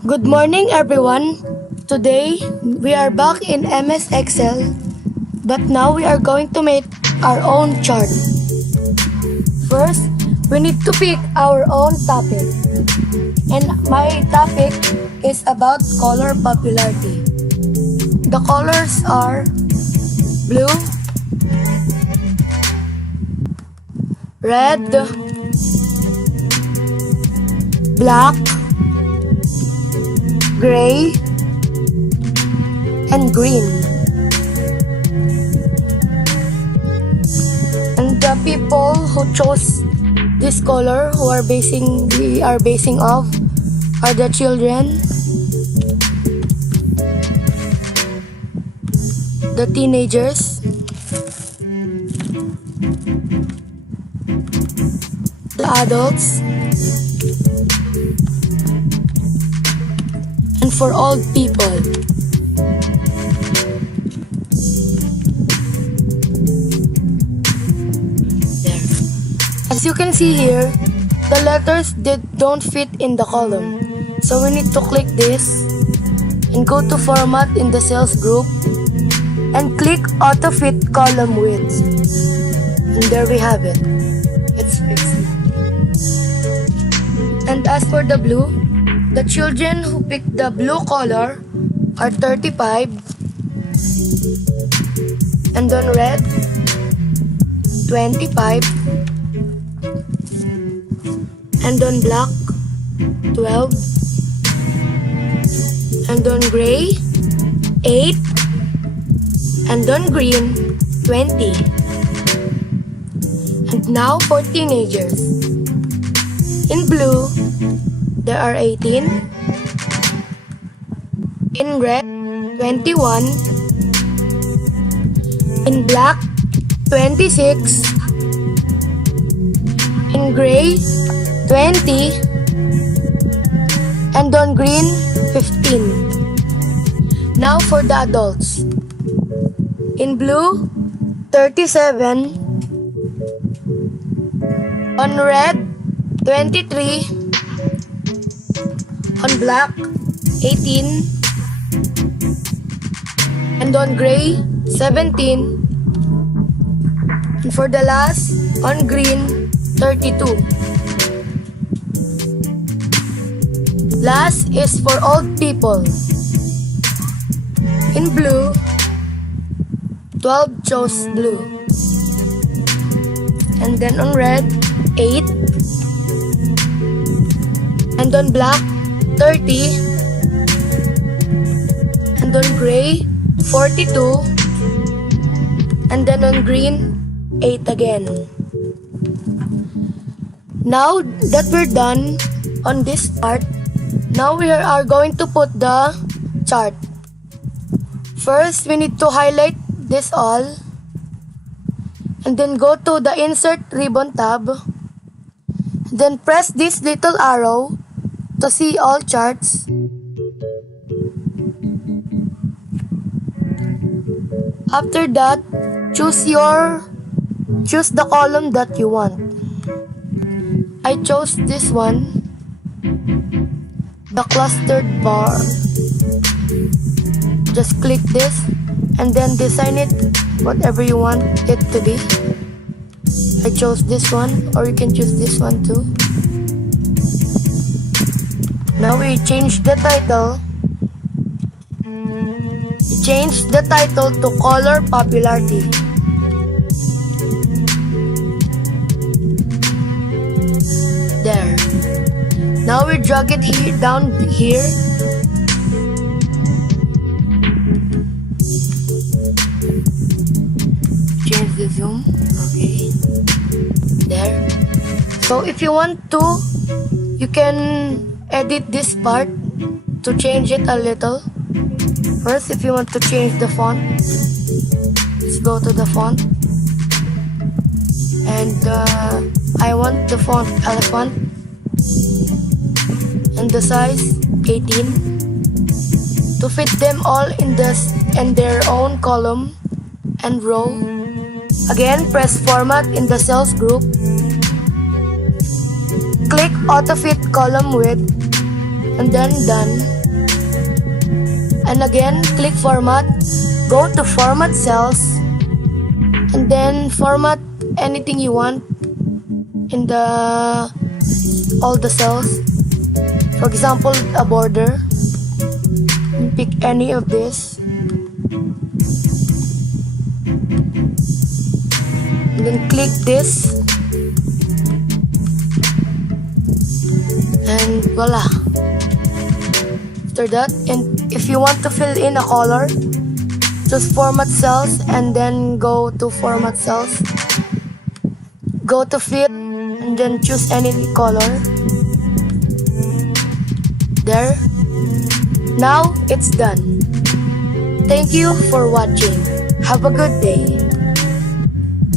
Good morning, everyone. Today, we are back in MS Excel, but now we are going to make our own chart. First, we need to pick our own topic. And my topic is about color popularity. The colors are blue, red, black, gray, and green. And the people who chose this color we are basing off are the children, the teenagers, the adults, and for old people. There. As you can see here, the letters don't fit in the column. So we need to click this and go to Format in the Cells group and click Auto Fit Column Width. And there we have it. It's fixed. And as for the blue, the children who picked the blue color are 35, and on red, 25, and on black, 12, and on gray, 8, and on green, 20. And now for teenagers. In blue, there are 18. In red, 21. In black, 26. In gray, 20. And on green, 15. Now for the adults. In blue, 37. On red, 23. On black, 18. And on gray, 17. And for the last, on green, 32. Last is for old people. In blue, 12 chose blue. And then on red, 8. And on black, 30. And on gray, 42. And then on green, 8 again. Now that we're done on this part, now we are going to put the chart. First, we need to highlight this all. And then go to the Insert Ribbon tab. Then press this little arrow to see all charts. After that, choose the column that you want. I chose this one, the clustered bar. Just click this and then design it whatever you want it to be. I chose this one, or you can choose this one too. Now we change the title. Change the title to Color Popularity. There. Now we drag it down here. Change the zoom. Okay. There. So if you want to, you can edit this part to change it a little. First, if you want to change the font, let's go to the font. And I want the font elephant. And the size 18. To fit them all in their own column and row. Again, press Format in the Cells group. Click Auto Fit Column Width and then done. And again, click format, go to format cells, and then format anything you want in all the cells. For example, a border. Pick any of this. And then click this. And voila. After that, and if you want to fill in a color, just format cells and then go to format cells. Go to fill and then choose any color. There. Now it's done. Thank you for watching. Have a good day.